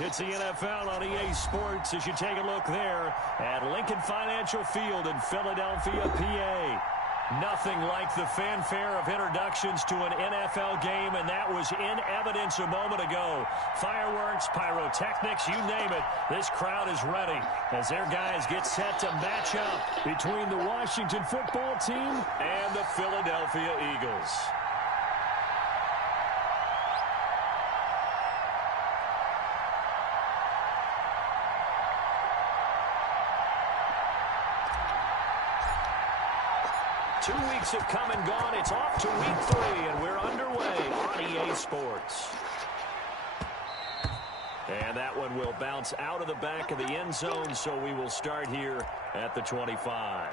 It's the NFL on EA Sports as you take a look there at Lincoln Financial Field in Philadelphia, PA. Nothing like the fanfare of introductions to an NFL game, and that was in evidence a moment ago. Fireworks, pyrotechnics, you name it. This crowd is ready as their guys get set to match up between the Washington football team and the Philadelphia Eagles. Two weeks have come and gone. It's off to week 3, and we're underway on EA Sports. And that one will bounce out of the back of the end zone, so we will start here at the 25.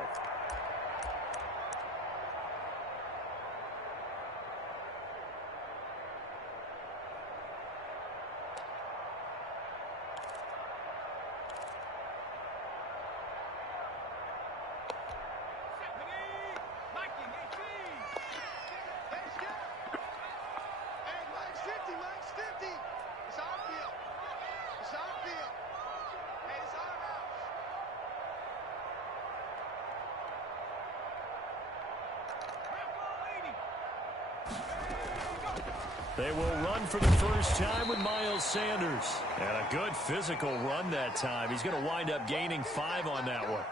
They will run for the first time with Miles Sanders. And a good physical run that time. He's going to wind up gaining 5 on that one.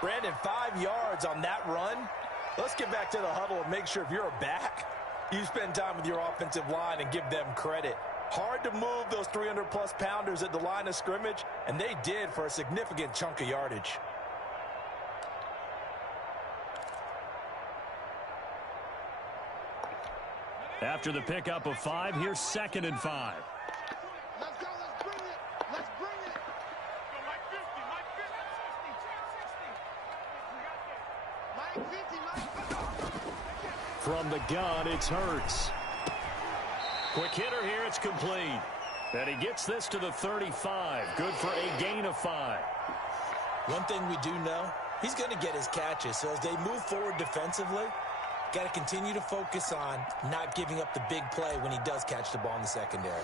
Brandon, 5 yards on that run. Let's get back to the huddle and make sure if you're a back, you spend time with your offensive line and give them credit. Hard to move those 300-plus pounders at the line of scrimmage, and they did for a significant chunk of yardage. After the pickup of 5, here's 2nd and 5. Let's go. Let's bring it. Let's bring it. Mike 50, Mike 50. From the gun, it's Hurts. Quick hitter here, it's complete. And he gets this to the 35. Good for a gain of 5. One thing we do know, he's going to get his catches. So as they move forward defensively, got to continue to focus on not giving up the big play when he does catch the ball in the secondary.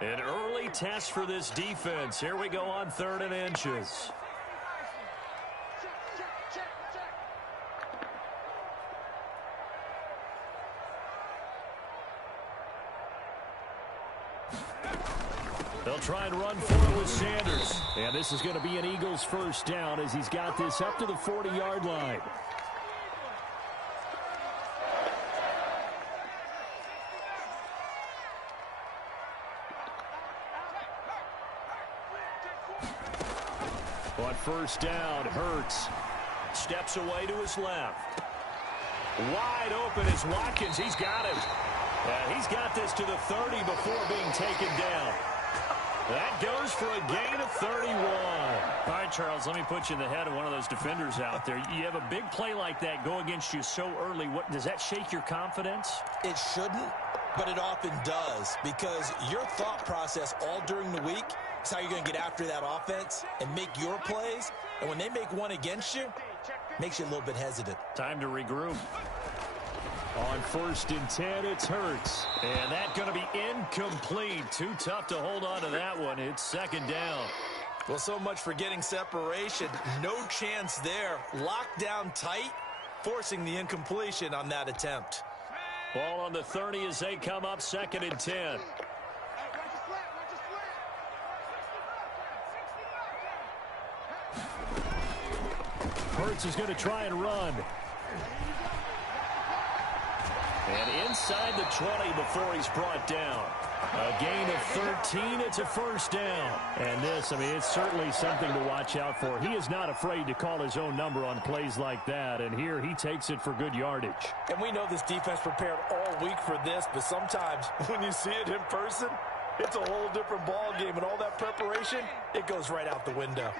An early test for this defense. Here we go on 3rd and inches. They'll try and run for it with Sanders. And this is going to be an Eagles first down as he's got this up to the 40-yard line. On first down, Hurts steps away to his left. Wide open is Watkins. He's got it. And he's got this to the 30 before being taken down. That goes for a gain of 31. All right, Charles, let me put you in the head of one of those defenders out there. You have a big play like that go against you so early. What does that shake your confidence? It shouldn't, but it often does, because your thought process all during the week is how you're going to get after that offense and make your plays. And when they make one against you, makes you a little bit hesitant. Time to regroup. On 1st and 10, it's Hurts. And that's going to be incomplete. Too tough to hold on to that one. It's 2nd down. Well, so much for getting separation. No chance there. Locked down tight, forcing the incompletion on that attempt. Ball on the 30 as they come up 2nd and 10. Hurts is going to try and run. And inside the 20 before he's brought down. A gain of 13. It's a first down. And this, I mean, it's certainly something to watch out for. He is not afraid to call his own number on plays like that. And here he takes it for good yardage. And we know this defense prepared all week for this, but sometimes when you see it in person, it's a whole different ball game. And all that preparation, it goes right out the window.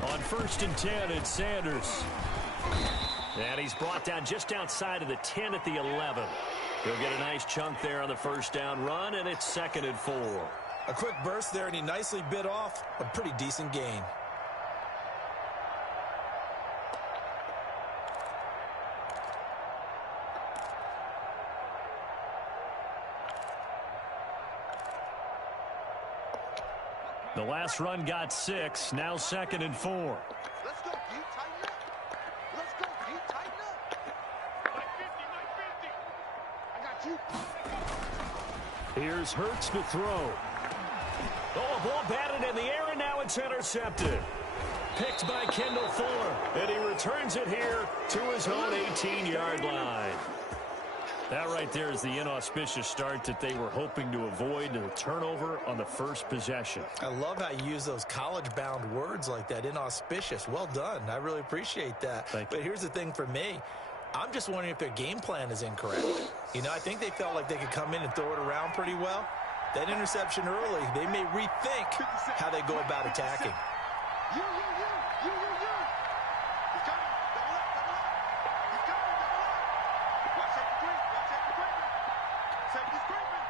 On 1st and 10, it's Sanders. And he's brought down just outside of the 10 at the 11. He'll get a nice chunk there on the first down run, and it's 2nd and 4. A quick burst there, and he nicely bit off a pretty decent gain. The last run got 6. Now 2nd and 4. Let's go, D. Tighten up. Let's go, D. Tighten up. I got you. Here's Hurts to throw. Oh, ball batted in the air, and now it's intercepted. Picked by Kendall Fuller. And he returns it here to his own 18-yard line. That right there is the inauspicious start that they were hoping to avoid, the turnover on the first possession. I love how you use those college-bound words like that, inauspicious. Well done. I really appreciate that. Thank you. But here's the thing for me. I'm just wondering if their game plan is incorrect. You know, I think they felt like they could come in and throw it around pretty well. That interception early, they may rethink how they go about attacking. You. He's coming. Double up. He's coming. Double up. Watch safety creep. Watch safety creeping. Safety's creeping.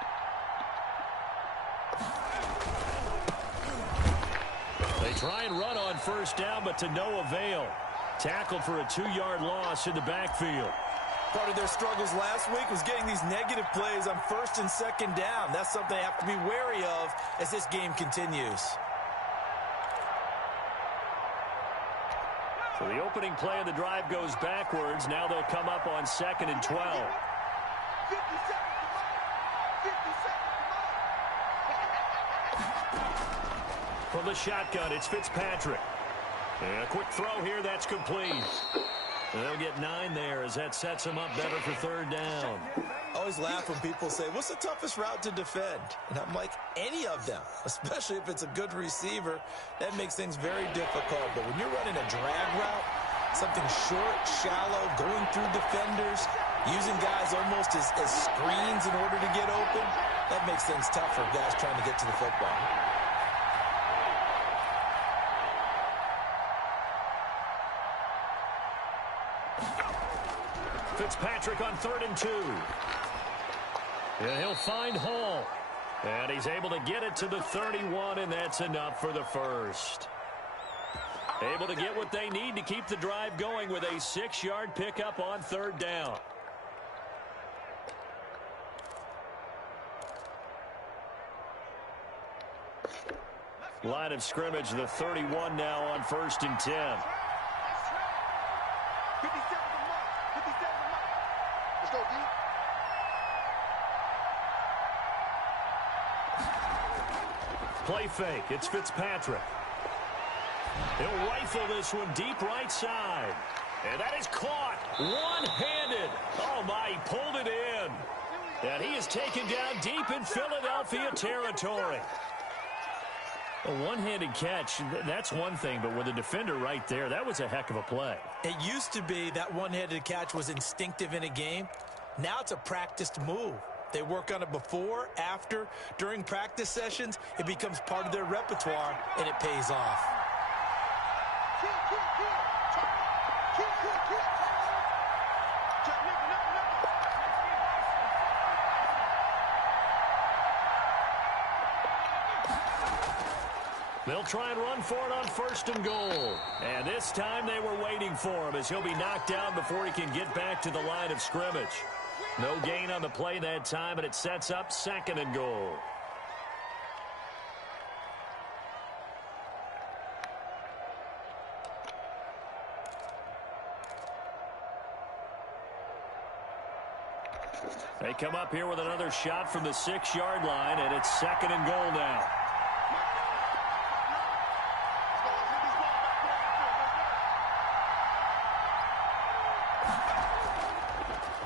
They try and run on first down, but to no avail. Tackled for a 2-yard loss in the backfield. Part of their struggles last week was getting these negative plays on 1st and 2nd down. That's something they have to be wary of as this game continues. So the opening play of the drive goes backwards. Now they'll come up on 2nd and 12. 50 seconds. 50 seconds. From the shotgun, it's Fitzpatrick. And a quick throw here, that's complete. And they'll get 9 there as that sets them up better for 3rd down. I always laugh when people say, what's the toughest route to defend? And I'm like, any of them, especially if it's a good receiver. That makes things very difficult. But when you're running a drag route, something short, shallow, going through defenders, Using guys almost as screens in order to get open, that makes things tough for guys trying to get to the football. Fitzpatrick on 3rd and 2. And he'll find Hall. And he's able to get it to the 31, and that's enough for the first. Able to get what they need to keep the drive going with a 6-yard pickup on 3rd down. Line of scrimmage, the 31 now on 1st and 10. 57 to mark. 57 to mark. Let's go, D. Play fake. It's Fitzpatrick. He'll rifle this one deep right side. And that is caught one-handed. Oh, my, he pulled it in. And he is taken down deep in Philadelphia territory. A one-handed catch, that's one thing, but with a defender right there, that was a heck of a play. It used to be that one-handed catch was instinctive in a game. Now it's a practiced move. They work on it before, after, during practice sessions. It becomes part of their repertoire, and it pays off. They'll try and run for it on 1st and goal. And this time they were waiting for him as he'll be knocked down before he can get back to the line of scrimmage. No gain on the play that time, and it sets up 2nd and goal. They come up here with another shot from the 6-yard line, and it's 2nd and goal now.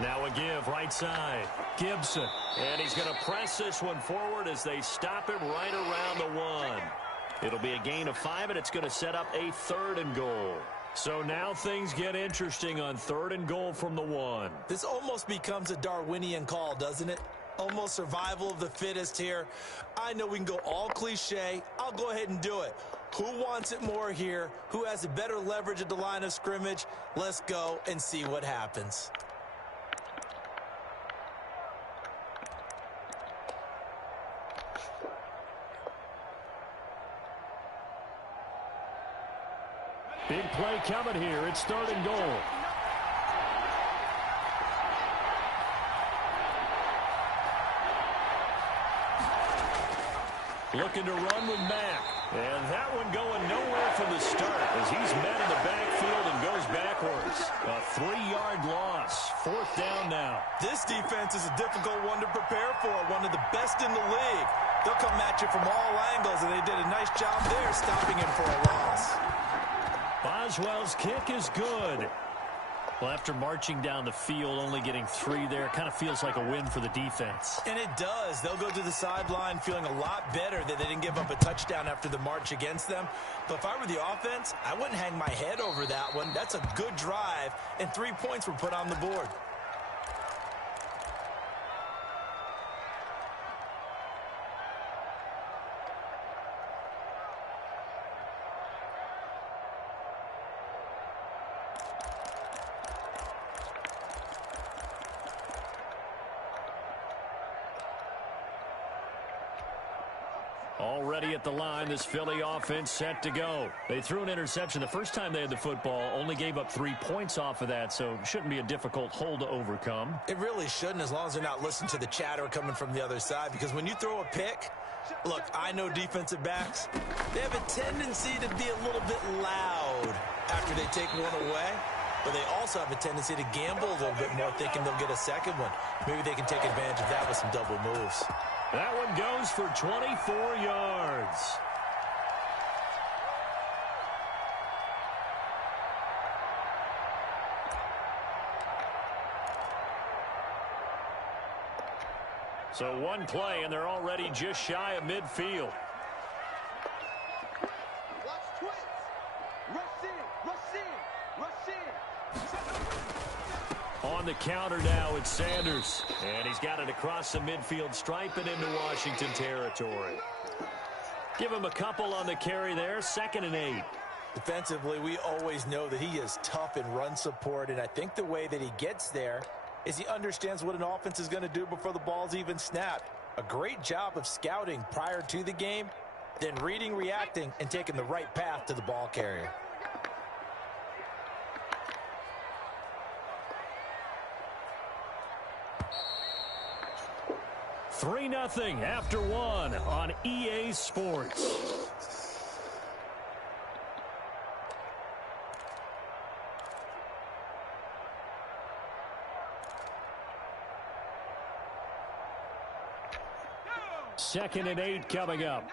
Now a give right side. Gibson. And he's going to press this one forward as they stop him right around the 1. It'll be a gain of 5, and it's going to set up a 3rd and goal. So now things get interesting on 3rd and goal from the 1. This almost becomes a Darwinian call, doesn't it? Almost survival of the fittest here. I know we can go all cliche. I'll go ahead and do it. Who wants it more here? Who has a better leverage at the line of scrimmage? Let's go and see what happens. Big play coming here. It's 3rd and goal. Looking to run with Mack. And that one going nowhere from the start as he's met in the backfield and goes backwards. A 3-yard loss. 4th down now. This defense is a difficult one to prepare for. One of the best in the league. They'll come at you from all angles, and they did a nice job there stopping him for a loss. Boswell's kick is good. Well, after marching down the field, only getting 3 there, kind of feels like a win for the defense. And it does. They'll go to the sideline feeling a lot better that they didn't give up a touchdown after the march against them. But if I were the offense, I wouldn't hang my head over that one. That's a good drive, and 3 points were put on the board. Already at the line, this Philly offense set to go. They threw an interception the first time they had the football, only gave up 3 points off of that, so it shouldn't be a difficult hole to overcome. It really shouldn't, as long as they're not listening to the chatter coming from the other side, because when you throw a pick, look, I know defensive backs, they have a tendency to be a little bit loud after they take one away, but they also have a tendency to gamble a little bit more, thinking they'll get a second one. Maybe they can take advantage of that with some double moves. That one goes for 24 yards. So one play, and they're already just shy of midfield. Watch twins. Rush in. Rush in. Rush in. On On the counter now, it's Sanders. And he's got it across the midfield stripe and into Washington territory. Give him a couple on the carry there, 2nd and 8. Defensively, we always know that he is tough in run support, and I think the way that he gets there is he understands what an offense is going to do before the ball's even snapped. A great job of scouting prior to the game, then reading, reacting, and taking the right path to the ball carrier. Three 3-0 after 1 on EA Sports. Second and 8 coming up.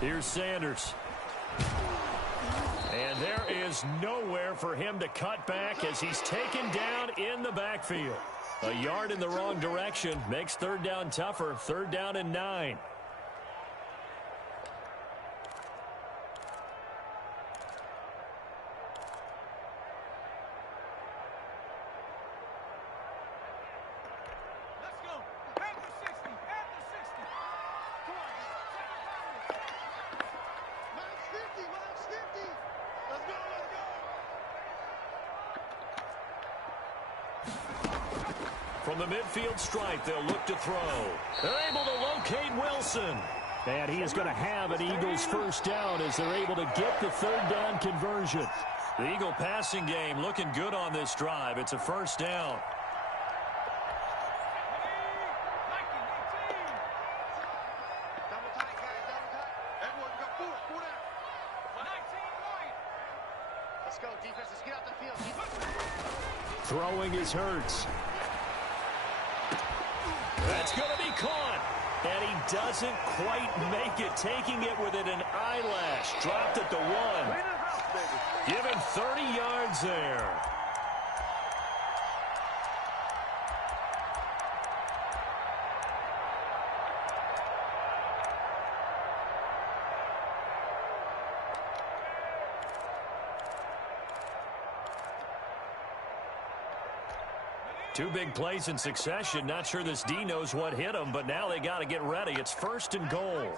Here's Sanders. And there is nowhere for him to cut back as he's taken down in the backfield. A yard in the wrong direction makes 3rd down tougher. 3rd down and 9. From the midfield stripe, they'll look to throw. They're able to locate Wilson. And he is going to have an Eagles 1st down as they're able to get the 3rd down conversion. The Eagle passing game looking good on this drive. It's a 1st down. Let's go, defense. Let's get out the field. Throwing is Hurts. That's going to be caught. And he doesn't quite make it, taking it within an eyelash. Dropped at the 1. Give him 30 yards there. Two big plays in succession. Not sure this D knows what hit him, but now they got to get ready. It's 1st and goal.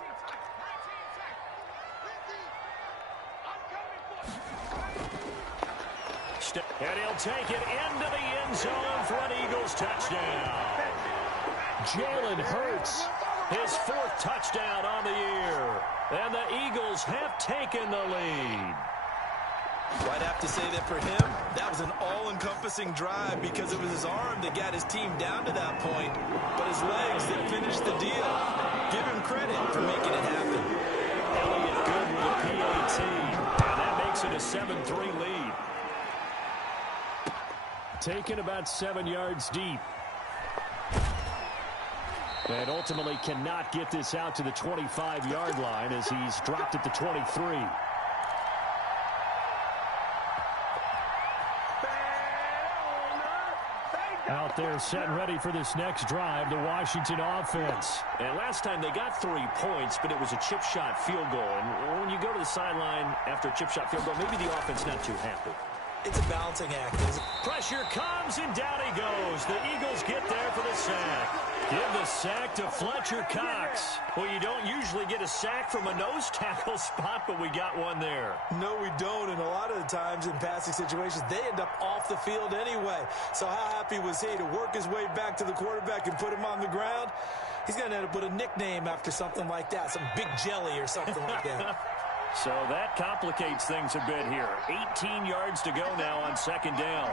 And he'll take it into the end zone for an Eagles touchdown. Jalen Hurts, his 4th touchdown on the year. And the Eagles have taken the lead. I'd have to say that for him, that was an all-encompassing drive because it was his arm that got his team down to that point, but his legs that finished the deal. Give him credit for making it happen. Elliott good with a PAT, and that makes it a 7-3 lead. Taken about 7 yards deep. And ultimately cannot get this out to the 25-yard line as he's dropped at the 23. Out there set and ready for this next drive, the Washington offense. And last time they got 3 points, but it was a chip shot field goal. And when you go to the sideline after a chip shot field goal, maybe the offense not too happy. It's a balancing act. Pressure comes, and down he goes. The Eagles get there for the sack. Give the sack to Fletcher Cox. Well, you don't usually get a sack from a nose tackle spot, but we got one there. No, we don't, and a lot of the times in passing situations, they end up off the field anyway. So how happy was he to work his way back to the quarterback and put him on the ground? He's going to end up with a nickname after something like that, some Big Jelly or something like that. So that complicates things a bit here. 18 yards to go now on 2nd down.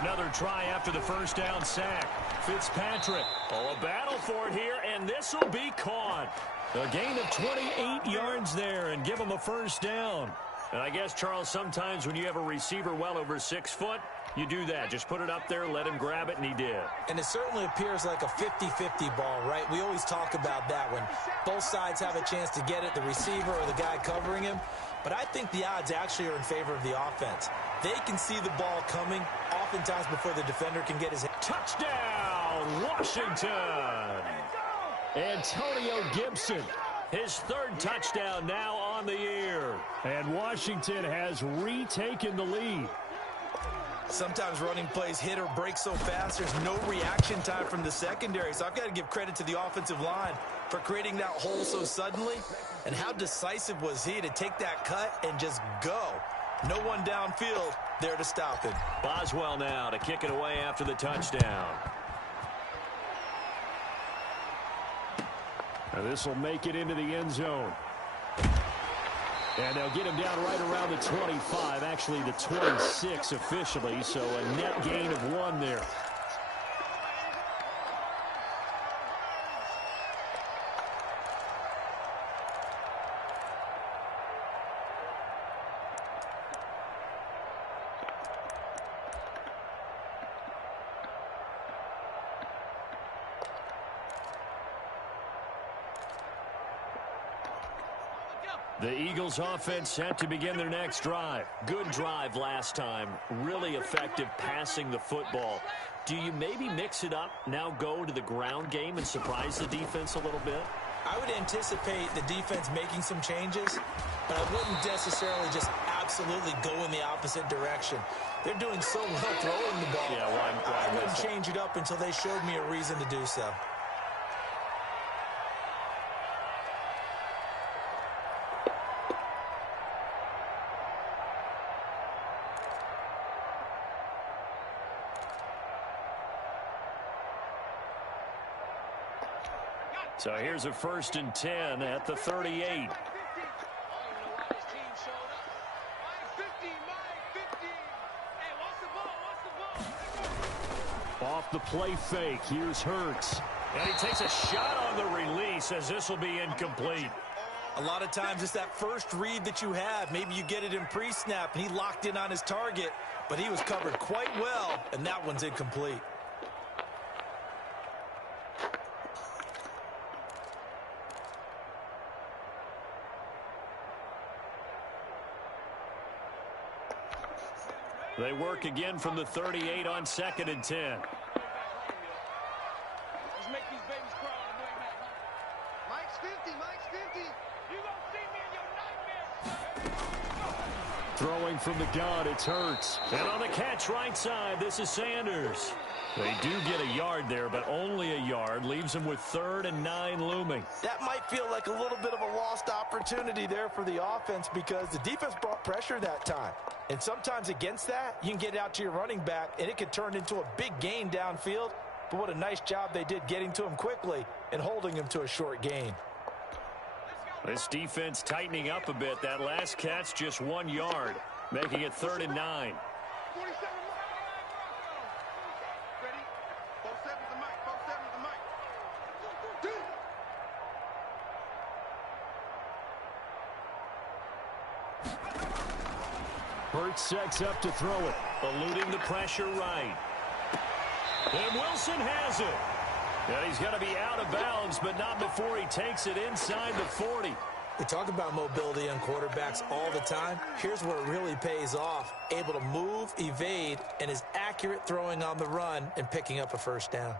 Another try after the 1st down sack. Fitzpatrick. Oh, a battle for it here, and this will be caught. A gain of 28 yards there, and give him a 1st down. And I guess, Charles, sometimes when you have a receiver well over 6 foot, you do that. Just put it up there, let him grab it, and he did. And it certainly appears like a 50-50 ball, right? We always talk about that when both sides have a chance to get it, the receiver or the guy covering him. but I think the odds actually are in favor of the offense. They can see the ball coming oftentimes before the defender can get his head. Touchdown, Washington! Antonio Gibson, his third touchdown now on the year. And Washington has retaken the lead. Sometimes running plays hit or break so fast, there's no reaction time from the secondary. So I've got to give credit to the offensive line for creating that hole so suddenly. And how decisive was he to take that cut and just go? No one downfield there to stop him. Boswell now to kick it away after the touchdown. Now this will make it into the end zone. And they'll get him down right around the 25, actually the 26 officially, so a net gain of 1 there. The Eagles offense set to begin their next drive. Good drive last time. Really effective passing the football. Do you maybe mix it up, now go to the ground game and surprise the defense a little bit? I would anticipate the defense making some changes, but I wouldn't necessarily just absolutely go in the opposite direction. They're doing so well throwing the ball. Yeah, why I wouldn't change it up until they showed me a reason to do so. So here's a 1st and 10 at the 38. Off the play fake, here's Hurts. And he takes a shot on the release as this will be incomplete. A lot of times it's that first read that you have. Maybe you get it in pre-snap, and he locked in on his target, but he was covered quite well, and that one's incomplete. They work again from the 38 on 2nd and 10. Mike's 50, Mike's 50. You gonna see me in your nightmares. Throwing from the gun, it's Hurts. And on the catch right side, this is Sanders. They do get a yard there, but only a yard. Leaves them with 3rd and 9 looming. That might feel like a little bit of a lost opportunity there for the offense because the defense brought pressure that time. And sometimes against that, you can get out to your running back, and it could turn into a big gain downfield. But what a nice job they did getting to him quickly and holding him to a short gain. This defense tightening up a bit. That last catch, just 1 yard, making it 3rd and 9. 47 ready? 47 the mic, 47 the mic. Hurts sets up to throw it, eluding the pressure right. And Wilson has it. And he's going to be out of bounds, but not before he takes it inside the 40. We talk about mobility on quarterbacks all the time. Here's where it really pays off. Able to move, evade, and is accurate throwing on the run and picking up a 1st down.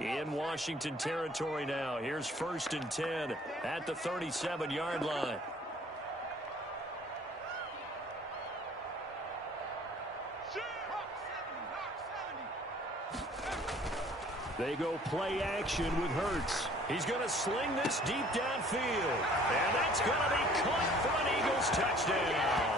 In Washington territory now. Here's 1st and 10 at the 37-yard line. They go play action with Hurts. He's going to sling this deep downfield. And that's going to be caught for an Eagles touchdown.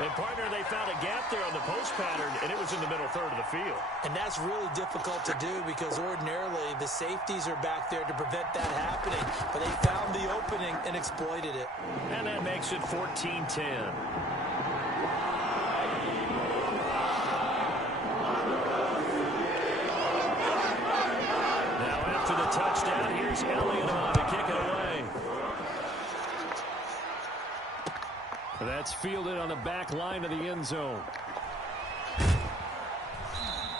And, partner, they found a gap there on the post pattern, and it was in the middle 3rd of the field. And that's really difficult to do because ordinarily the safeties are back there to prevent that happening. But they found the opening and exploited it. And that makes it 14-10. Now after the touchdown, here's Elliott on to kick it away. And that's fielded on the back line of the end zone.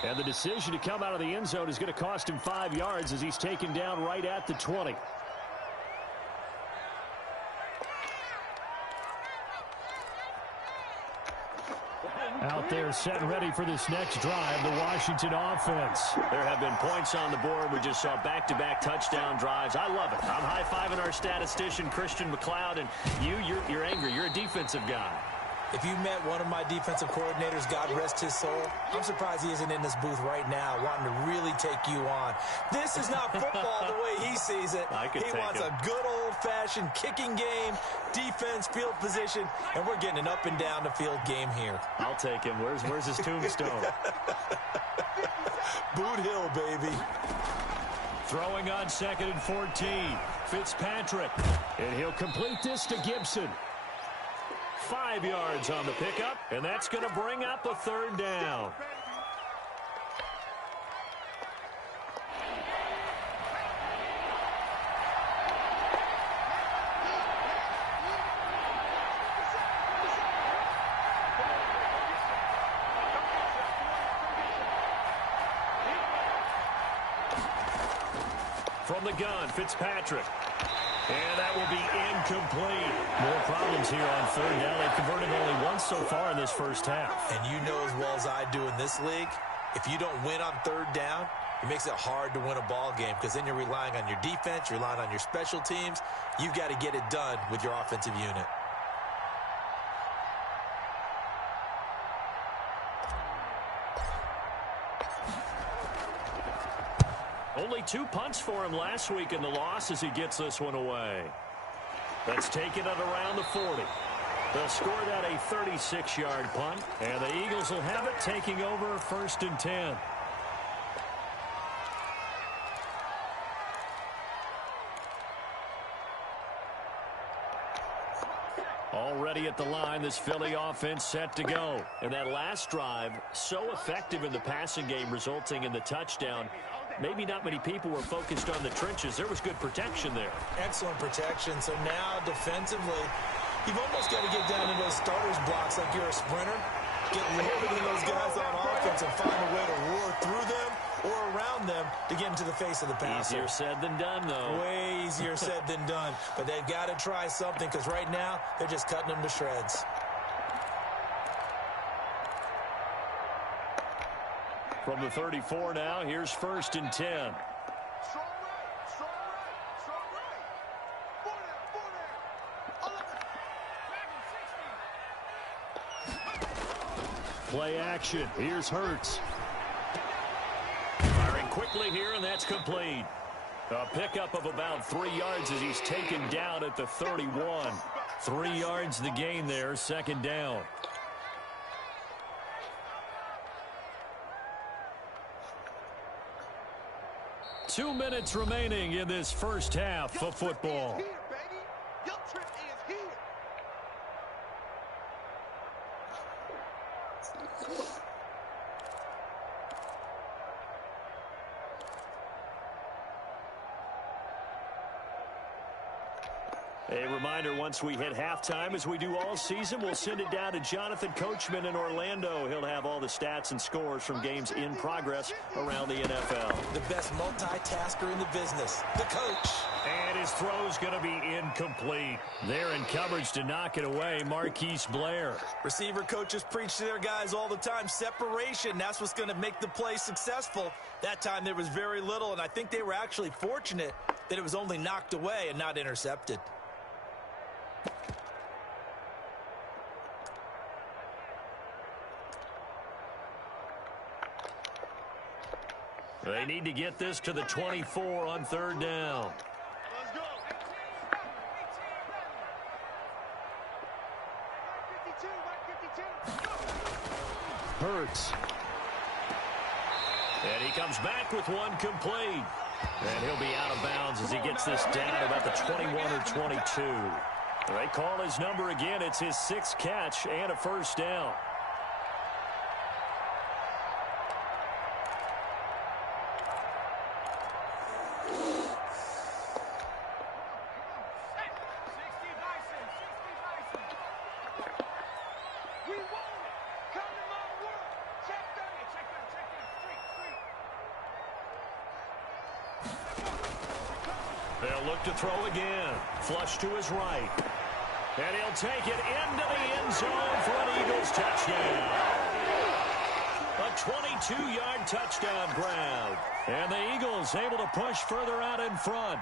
And the decision to come out of the end zone is going to cost him 5 yards as he's taken down right at the 20. Out there set and ready for this next drive, the Washington offense. There have been points on the board. We just saw back-to-back touchdown drives. I love it. I'm high-fiving our statistician, Christian McLeod, and you're angry. You're a defensive guy. If you met one of my defensive coordinators, God rest his soul, I'm surprised he isn't in this booth right now wanting to really take you on. This is not football the way he sees it. He wants a good old-fashioned kicking game, defense, field position, and we're getting an up-and-down-the-field game here. I'll take him. Where's his tombstone? Boot Hill, baby. Throwing on 2nd and 14. Fitzpatrick. And he'll complete this to Gibson. 5 yards on the pickup, and that's going to bring up a 3rd down. From the gun, Fitzpatrick. And that will be incomplete. More problems here on 3rd down. They've converted only once so far in this first half. And you know as well as I do in this league, if you don't win on 3rd down, it makes it hard to win a ball game because then you're relying on your defense, you're relying on your special teams. You've got to get it done with your offensive unit. Only 2 punts for him last week in the loss as he gets this one away. That's taken it around the 40. They'll score that a 36-yard punt, and the Eagles will have it taking over 1st and 10. Already at the line, this Philly offense set to go. And that last drive, so effective in the passing game, resulting in the touchdown. Maybe not many people were focused on the trenches. There was good protection there. Excellent protection. So now defensively, you've almost got to get down in those starters blocks like you're a sprinter. Get loaded in those guys on offense and find a way to roar through them or around them to get into the face of the passer. Easier said than done, though. Way easier said than done. But they've got to try something because right now they're just cutting them to shreds. From the 34 now, here's 1st and 10. Strong right, strong right, strong right. Four there. Play action. Here's Hurts. Firing quickly here, and that's complete. A pickup of about 3 yards as he's taken down at the 31. 3 yards the gain there, 2nd down. Two minutes remaining in this first half of football. Here, baby. Your trip is here. A reminder, once we hit halftime, as we do all season, we'll send it down to Jonathan Coachman in Orlando. He'll have all the stats and scores from games in progress around the NFL. The best multitasker in the business, the coach. And his throw's going to be incomplete. They're in coverage to knock it away, Marquise Blair. Receiver coaches preach to their guys all the time. Separation, that's what's going to make the play successful. That time there was very little, and I think they were actually fortunate that it was only knocked away and not intercepted. They need to get this to the 24 on 3rd down. Let's go. 52. Hurts. And he comes back with one complete. And he'll be out of bounds as he gets this down about the 21 or 22. They call his number again. It's his 6th catch and a 1st down. look to throw again. Flush to his right. And he'll take it into the end zone for an Eagles touchdown. A 22-yard touchdown grab. And the Eagles able to push further out in front.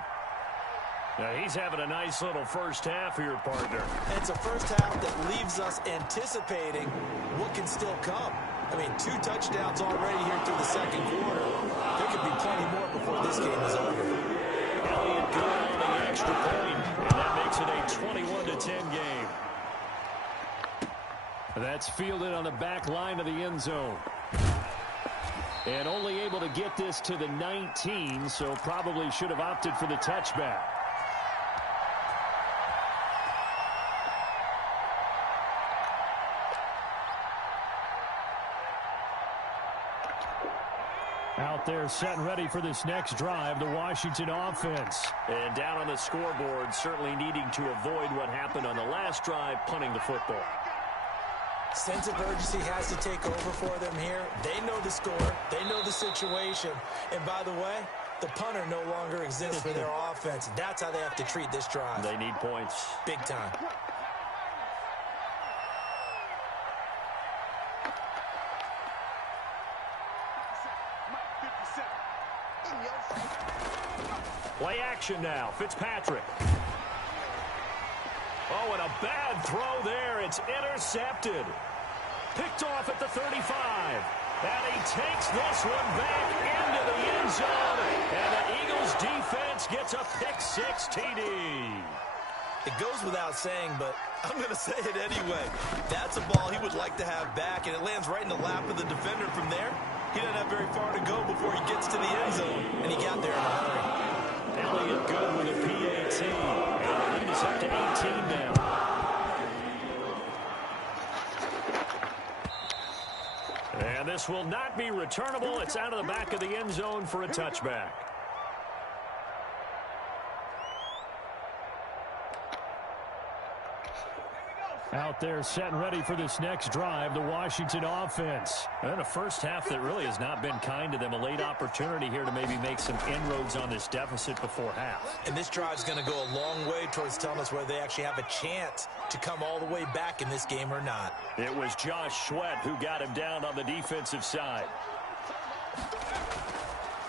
Now he's having a nice little first half here, partner. It's a first half that leaves us anticipating what can still come. I mean, 2 touchdowns already here through the second quarter. There could be plenty more before this game is over. Elliott good on the extra point, and that makes it a 21-10 game. That's fielded on the back line of the end zone. And only able to get this to the 19, so probably should have opted for the touchback. Out there set and ready for this next drive, the Washington offense. And down on the scoreboard, certainly needing to avoid what happened on the last drive, punting the football. Sense of urgency has to take over for them here. They know the score. They know the situation. And by the way, the punter no longer exists for their offense. That's how they have to treat this drive. They need points. Big time. Play action now. Fitzpatrick. Oh, and a bad throw there. It's intercepted. Picked off at the 35. And he takes this one back into the end zone. And the Eagles defense gets a pick-6 TD. It goes without saying, but I'm going to say it anyway. That's a ball he would like to have back, and it lands right in the lap of the defender from there. He doesn't have very far to go before he gets to the end zone, and he got there in a hurry. Elliott good with a PAT. And the lead is up to 18 now. And this will not be returnable. It's out of the back of the end zone for a touchback. Out there set and ready for this next drive, the Washington offense. And a first half that really has not been kind to them. A late opportunity here to maybe make some inroads on this deficit before half. And this drive is going to go a long way towards telling us whether they actually have a chance to come all the way back in this game or not. It was Josh Sweat who got him down on the defensive side.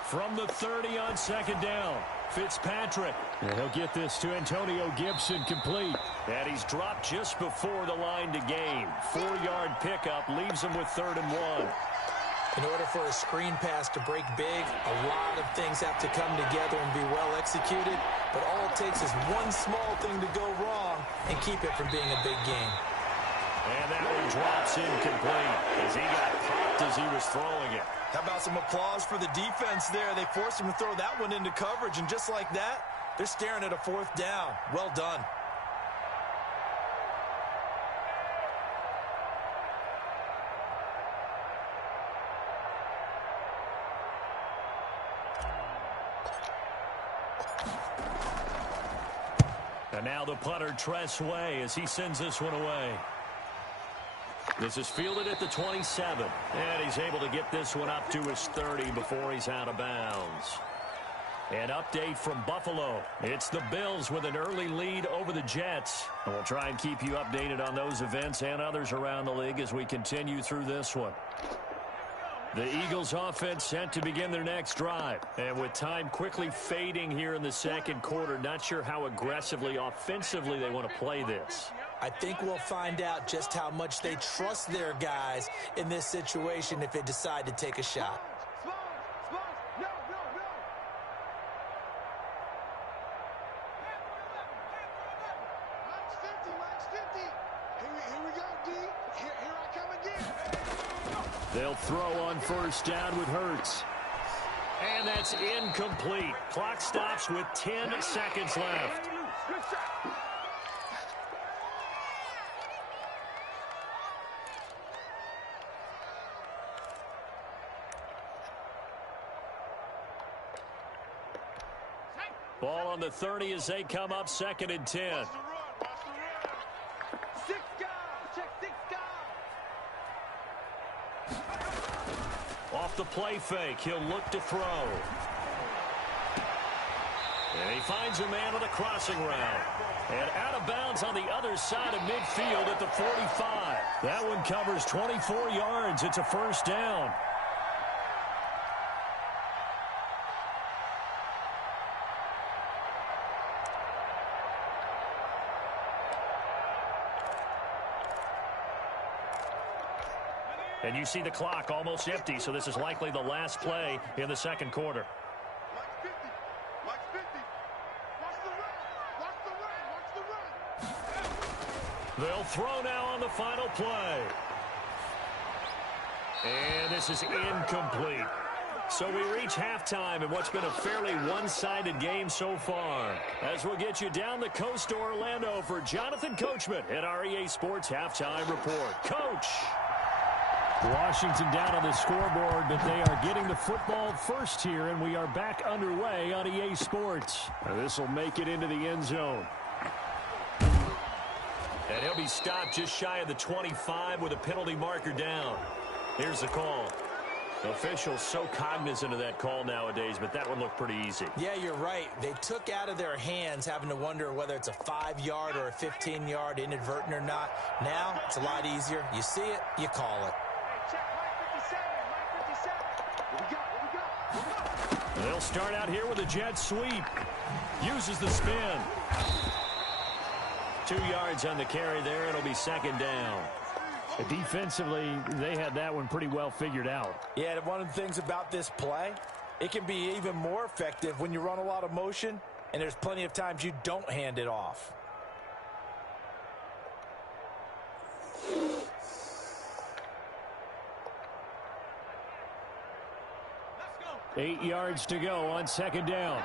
From the 30 on second down, Fitzpatrick. And he'll get this to Antonio Gibson complete. And he's dropped just before the line to gain. 4-yard pickup leaves him with 3rd and 1. In order for a screen pass to break big, a lot of things have to come together and be well executed. But all it takes is one small thing to go wrong and keep it from being a big game. And that one drops incomplete as he got popped as he was throwing it. How about some applause for the defense there? They forced him to throw that one into coverage, and just like that, they're staring at a 4th down. Well done. And now the punter, Tress Way, as he sends this one away. This is fielded at the 27. And he's able to get this one up to his 30 before he's out of bounds. An update from Buffalo. It's the Bills with an early lead over the Jets. And we'll try and keep you updated on those events and others around the league as we continue through this one. The Eagles offense set to begin their next drive. And with time quickly fading here in the second quarter, not sure how aggressively, offensively they want to play this. I think we'll find out just how much they trust their guys in this situation if they decide to take a shot. They'll throw on first down with Hurts. And that's incomplete. Clock stops with 10 seconds left. Ball on the 30 as they come up 2nd and 10. Off the play fake, he'll look to throw. And he finds a man on the crossing route. And out of bounds on the other side of midfield at the 45. That one covers 24 yards. It's a first down. And you see the clock almost empty, so this is likely the last play in the second quarter. Watch 50. Watch 50. Watch the run. Watch the run. Watch the run. They'll throw now on the final play. And this is incomplete. So we reach halftime in what's been a fairly one-sided game so far. As we'll get you down the coast to Orlando for Jonathan Coachman at our EA Sports Halftime Report. Coach! Washington down on the scoreboard, but they are getting the football first here, and we are back underway on EA Sports. This will make it into the end zone. And he'll be stopped just shy of the 25 with a penalty marker down. Here's the call. Officials so cognizant of that call nowadays, but that would look pretty easy. Yeah, you're right. They took out of their hands having to wonder whether it's a 5-yard or a 15-yard inadvertent or not. Now, it's a lot easier. You see it, you call it. They'll start out here with a jet sweep. Uses the spin. 2 yards on the carry there. It'll be second down. Defensively, they had that one pretty well figured out. Yeah, one of the things about this play, it can be even more effective when you run a lot of motion, and there's plenty of times you don't hand it off. Let's go. 8 yards to go on second down.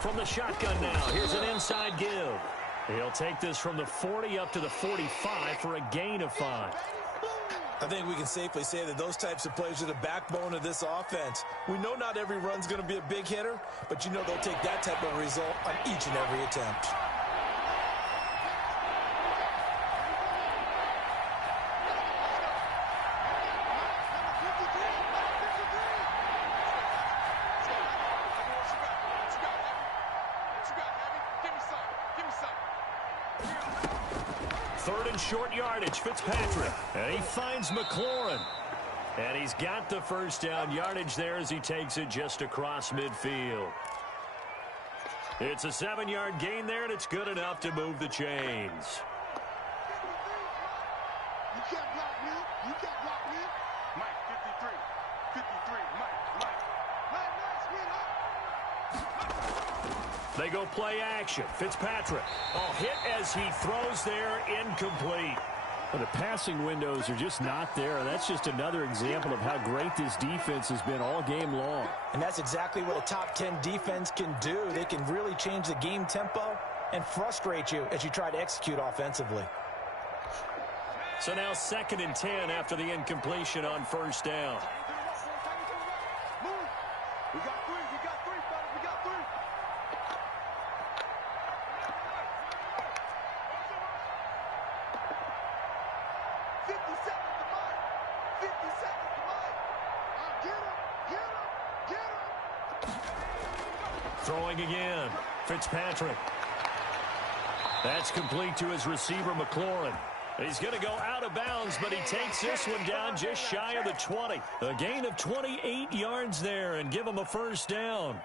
From the shotgun now, here's an inside give. He'll take this from the 40 up to the 45 for a gain of 5. I think we can safely say that those types of plays are the backbone of this offense. We know not every run's going to be a big hitter, but you know they'll take that type of result on each and every attempt. Third and short yardage, Fitzpatrick. And he finds McLaurin. And he's got the first down yardage there as he takes it just across midfield. It's a 7-yard gain there, and it's good enough to move the chains. You can't block me. You can't block me. Mike, 53. 53. Mike. They go play action. Fitzpatrick. Oh, hit as he throws there, incomplete. Well, the passing windows are just not there. That's just another example of how great this defense has been all game long. And that's exactly what a top 10 defense can do. They can really change the game tempo and frustrate you as you try to execute offensively. So now 2nd and 10 after the incompletion on first down. We got three. We got three, fellas. We got three. Throwing again. Fitzpatrick. That's complete to his receiver, McLaurin. He's going to go out of bounds, but he takes this one down just shy of the 20. A gain of 28 yards there and give him a first down.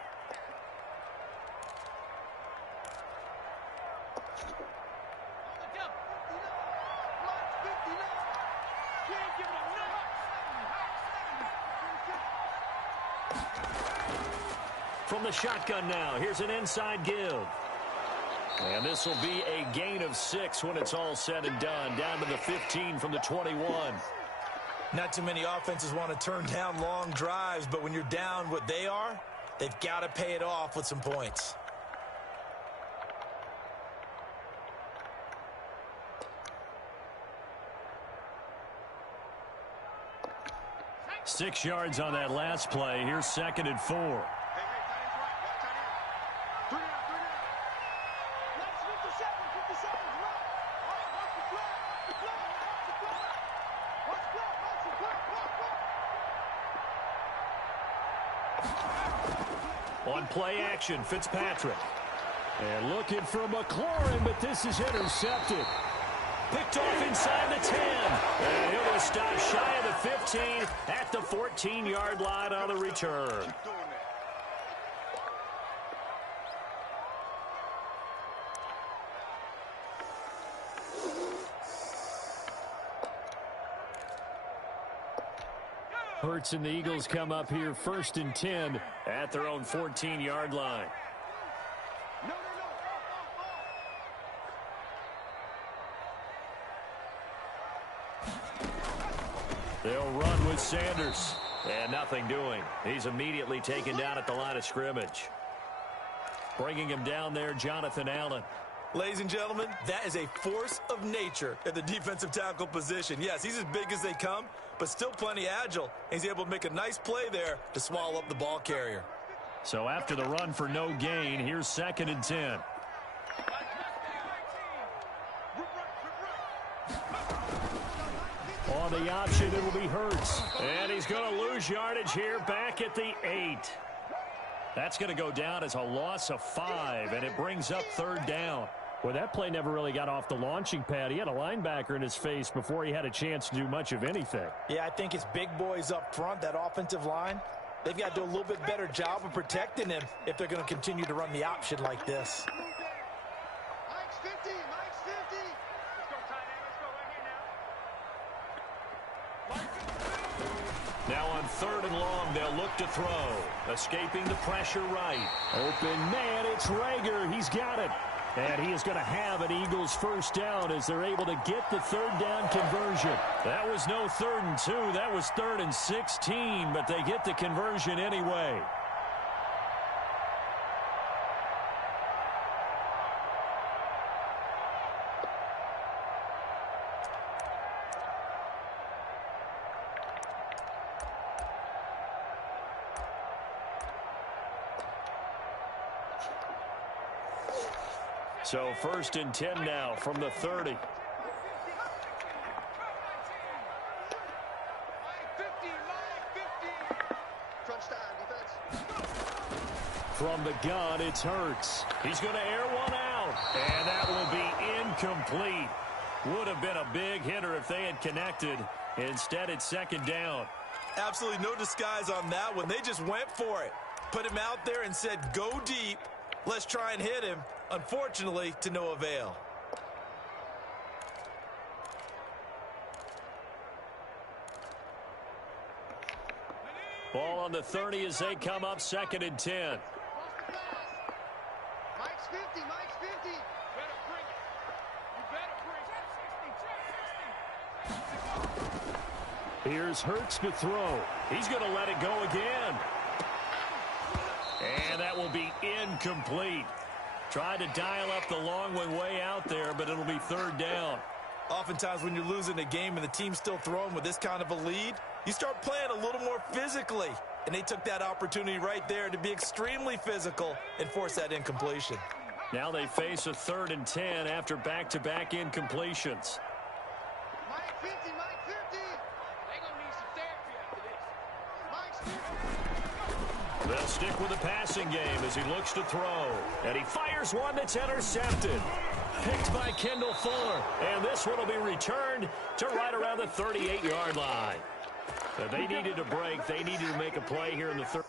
From the shotgun now, here's an inside give. And this will be a gain of 6 when it's all said and done, down to the 15 from the 21. Not too many offenses want to turn down long drives, but when you're down what they are, they've got to pay it off with some points. Six yards on that last play. Here's 2nd and 4. On play action, Fitzpatrick. And looking for McLaurin, but this is intercepted. Picked off inside the 10. And he'll stop shy of the 15 at the 14-yard line on the return. Hurts and the Eagles come up here 1st and 10 at their own 14-yard line. They'll run with Sanders. And nothing doing. He's immediately taken down at the line of scrimmage. Bringing him down there, Jonathan Allen. Ladies and gentlemen, that is a force of nature at the defensive tackle position. Yes, he's as big as they come, but still plenty agile. He's able to make a nice play there to swallow up the ball carrier. So after the run for no gain, here's 2nd and 10. On the option, it will be Hurts. And he's going to lose yardage here back at the 8. That's going to go down as a loss of 5, and it brings up 3rd down. Well, that play never really got off the launching pad. He had a linebacker in his face before he had a chance to do much of anything. Yeah, I think it's big boys up front, that offensive line. They've got to do a little bit better job of protecting him if they're going to continue to run the option like this. Mike's 50, Mike's 50. Let's go, tight end. Let's go right here now. Now on 3rd and long, they'll look to throw. Escaping the pressure right. Open man, it's Rager. He's got it. And he is going to have an Eagles 1st down as they're able to get the 3rd down conversion. That was no 3rd and 2. That was 3rd and 16, but they get the conversion anyway. So 1st and 10 now from the 30. From the gun, it's Hurts. He's going to air one out, and that will be incomplete. Would have been a big hitter if they had connected. Instead, it's 2nd down. Absolutely no disguise on that one. They just went for it. Put him out there and said, go deep. Let's try and hit him. Unfortunately, to no avail. Ball on the 30 as they come up 2nd and 10. Mike's 50, Mike's 50. You better bring it. You better bring it. Here's Hurts to throw. He's going to let it go again. And that will be incomplete. Tried to dial up the long one way out there, but it'll be 3rd down. Oftentimes when you're losing a game and the team's still throwing with this kind of a lead, you start playing a little more physically. And they took that opportunity right there to be extremely physical and force that incompletion. Now they face a 3rd and 10 after back-to-back incompletions. Mike 50, Mike 50. They gonna need some therapy after this. Mike's 50. They'll stick with the passing game as he looks to throw. And he fires one that's intercepted. Picked by Kendall Fuller. And this one will be returned to right around the 38-yard line. So they needed a break. They needed to make a play here in the 3rd.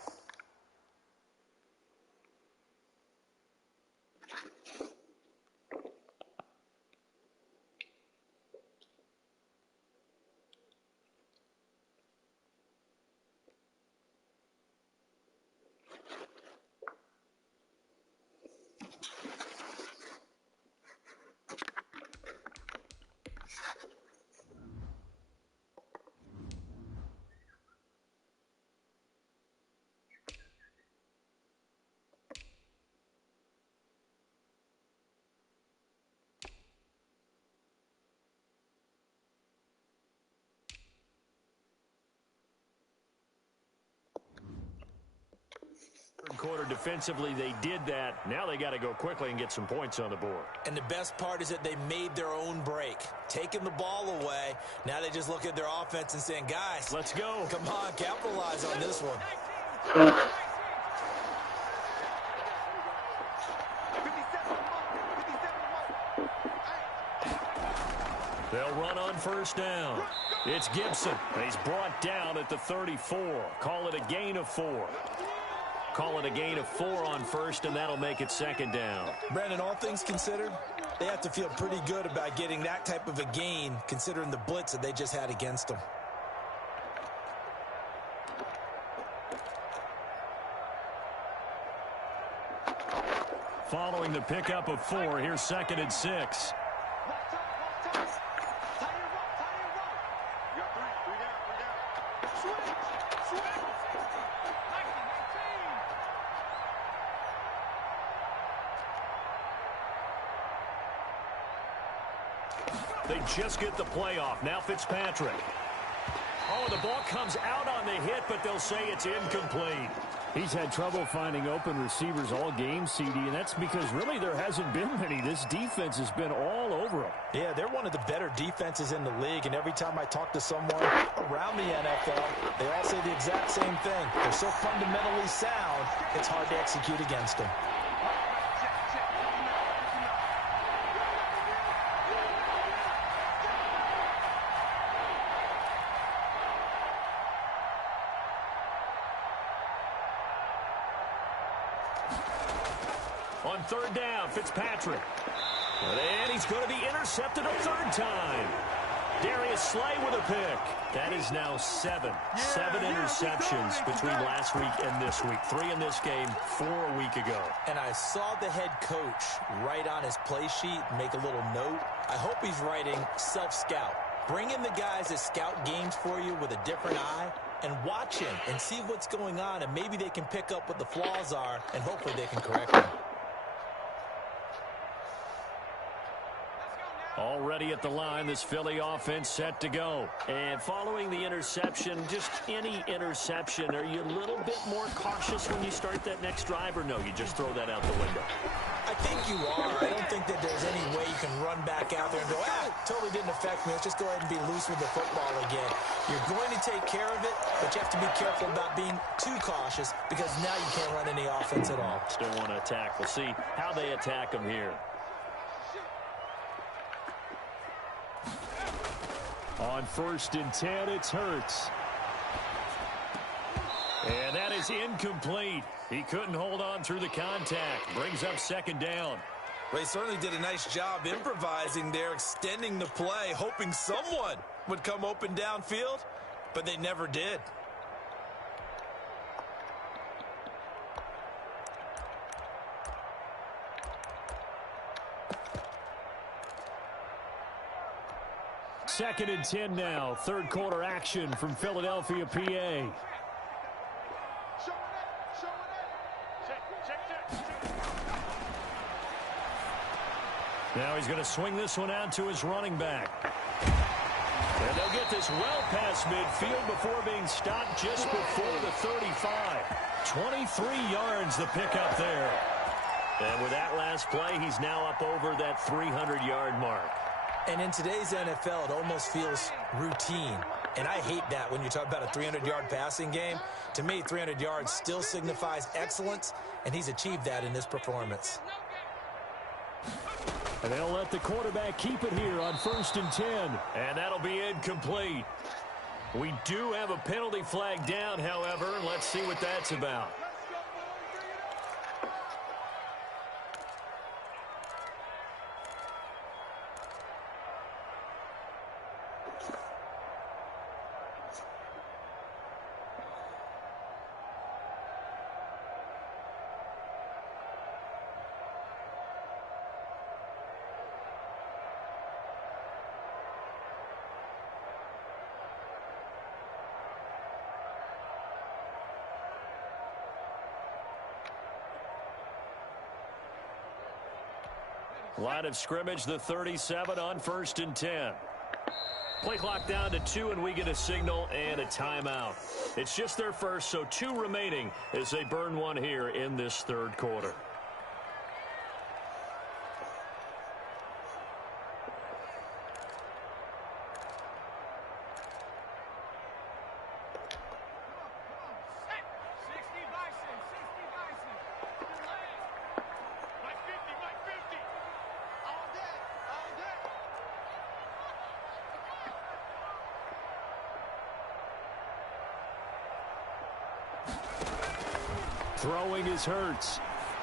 Quarter defensively, they did that. Now they got to go quickly and get some points on the board. And the best part is that they made their own break, taking the ball away. Now they just look at their offense and saying, guys, let's go. Come on, capitalize on this one. first down. It's Gibson. He's brought down at the 34. Call it a gain of 4. Call it a gain of 4 on first, and that'll make it second down. Brandon, all things considered, they have to feel pretty good about getting that type of a gain, considering the blitz that they just had against them. Following the pickup of 4, here's 2nd and 6. They just get the play off. Now Fitzpatrick. Oh, the ball comes out on the hit, but they'll say it's incomplete. He's had trouble finding open receivers all game, CD, and that's because really there hasn't been many. This defense has been all over him. Yeah, they're one of the better defenses in the league, and every time I talk to someone around the NFL, they all say the exact same thing. They're so fundamentally sound, it's hard to execute against them. On 3rd down, Fitzpatrick. And he's going to be intercepted a 3rd time. Darius Slay with a pick. That is now 7 interceptions between last week and this week. 3 in this game, 4 a week ago. And I saw the head coach write on his play sheet, make a little note. I hope he's writing self-scout. Bring in the guys that scout games for you with a different eye and watch him and see what's going on, and maybe they can pick up what the flaws are, and hopefully they can correct them. Already at the line, this Philly offense set to go. And following the interception, just any interception, are you a little bit more cautious when you start that next drive, or no, you just throw that out the window? I think you are. I don't think that there's any way you can run back out there and go, totally didn't affect me. Let's just go ahead and be loose with the football again. You're going to take care of it, but you have to be careful about being too cautious because now you can't run any offense at all. Still want to attack. We'll see how they attack them here. On 1st and 10, it's Hurts. And that is incomplete. He couldn't hold on through the contact. Brings up 2nd down. Well, he certainly did a nice job improvising there, extending the play, hoping someone would come open downfield, but they never did. Second and 10 now. 3rd quarter action from Philadelphia, PA. Now he's going to swing this one out to his running back. And they'll get this well past midfield before being stopped just before the 35. 23 yards the pickup there. And with that last play, he's now up over that 300-yard mark. And in today's NFL, it almost feels routine. And I hate that when you talk about a 300-yard passing game. To me, 300 yards still signifies excellence, and he's achieved that in this performance. And they'll let the quarterback keep it here on 1st and 10. And that'll be incomplete. We do have a penalty flag down, however. Let's see what that's about. Line of scrimmage, the 37 on 1st and 10. Play clock down to 2, and we get a signal and a timeout. It's just their first, so 2 remaining as they burn one here in this 3rd quarter. Throwing his Hurts.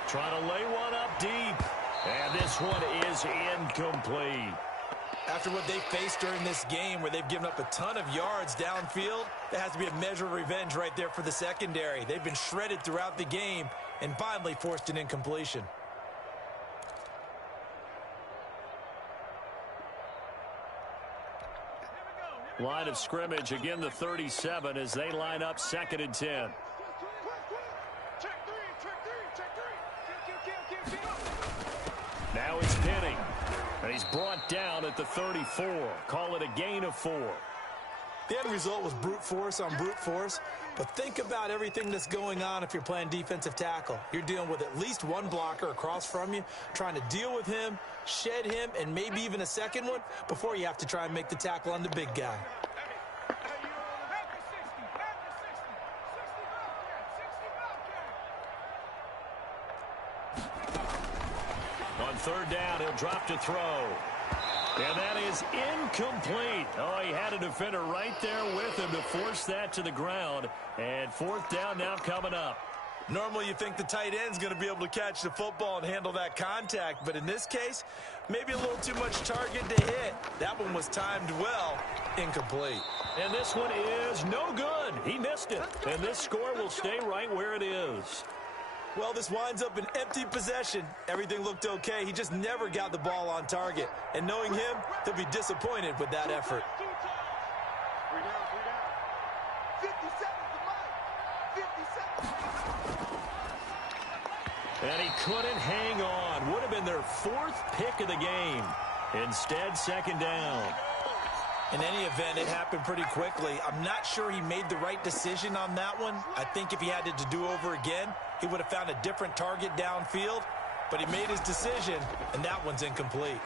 Trying to lay one up deep. And this one is incomplete. After what they faced during this game where they've given up a ton of yards downfield, there has to be a measure of revenge right there for the secondary. They've been shredded throughout the game and finally forced an incompletion. Line of scrimmage, again the 37 as they line up 2nd and 10. Now it's Penny. And he's brought down at the 34. Call it a gain of 4. The end result was brute force on brute force. But think about everything that's going on if you're playing defensive tackle. You're dealing with at least one blocker across from you, trying to deal with him, shed him, and maybe even a second one before you have to try and make the tackle on the big guy. On 3rd down, he'll drop to throw. And that is incomplete. Oh, he had a defender right there with him to force that to the ground. And 4th down now coming up. Normally you think the tight end's going to be able to catch the football and handle that contact. But in this case, maybe a little too much target to hit. That one was timed well. Incomplete. And this one is no good. He missed it. And this score will stay right where it is. Well, this winds up an empty possession. Everything looked okay. He just never got the ball on target. And knowing him, he'll be disappointed with that effort. 50 seconds to mine. 50 seconds. And he couldn't hang on. Would have been their 4th pick of the game. Instead, 2nd down. In any event, it happened pretty quickly. I'm not sure he made the right decision on that one. I think if he had to do over again, he would have found a different target downfield. But he made his decision, and that one's incomplete.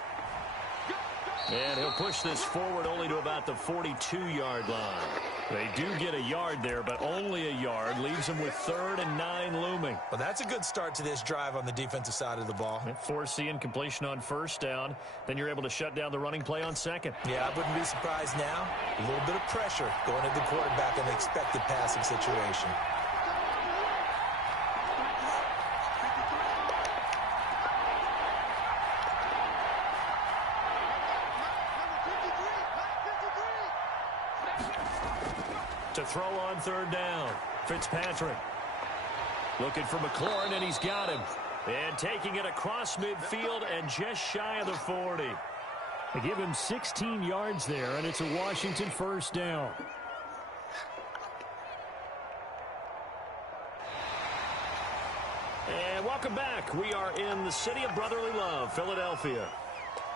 And he'll push this forward only to about the 42-yard line. They do get a yard there, but only a yard. Leaves them with 3rd and 9 looming. Well, that's a good start to this drive on the defensive side of the ball. Force the incompletion on 1st down. Then you're able to shut down the running play on 2nd. Yeah, I wouldn't be surprised now. A little bit of pressure going at the quarterback in the expected passing situation. To throw on 3rd down. Fitzpatrick. Looking for McLaurin, and he's got him. And taking it across midfield and just shy of the 40. They give him 16 yards there, and it's a Washington 1st down. And welcome back. We are in the city of brotherly love, Philadelphia.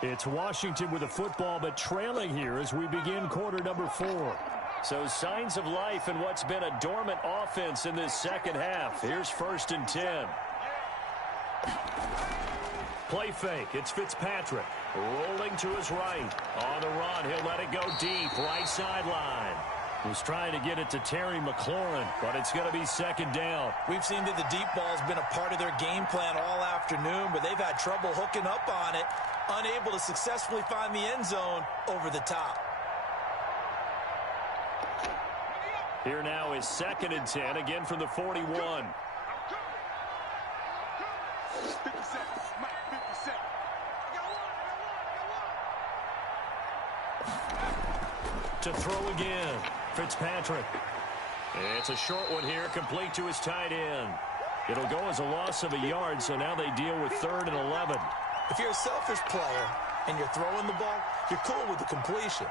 It's Washington with the football, but trailing here as we begin quarter number 4. So signs of life in what's been a dormant offense in this 2nd half. Here's 1st and 10. Play fake. It's Fitzpatrick. Rolling to his right. On the run. He'll let it go deep. Right sideline. Was trying to get it to Terry McLaurin, but it's going to be 2nd down. We've seen that the deep ball's been a part of their game plan all afternoon, but they've had trouble hooking up on it, unable to successfully find the end zone over the top. Here now is 2nd and 10, again from the 41. 50 seconds. Mike, 50 seconds. To throw again. Fitzpatrick. It's a short one here, complete to his tight end. It'll go as a loss of a yard, so now they deal with 3rd and 11. If you're a selfish player and you're throwing the ball, you're cool with the completion.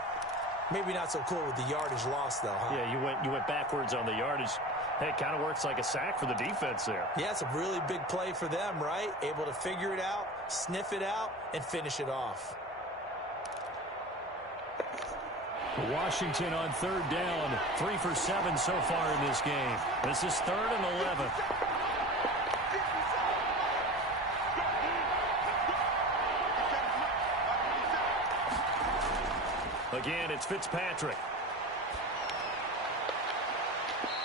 Maybe not so cool with the yardage loss, though, huh? Yeah, you went backwards on the yardage. Hey, it kind of works like a sack for the defense there. Yeah, it's a really big play for them, right? Able to figure it out, sniff it out, and finish it off. Washington on 3rd down. 3 for 7 so far in this game. This is 3rd and 11. Again, it's Fitzpatrick.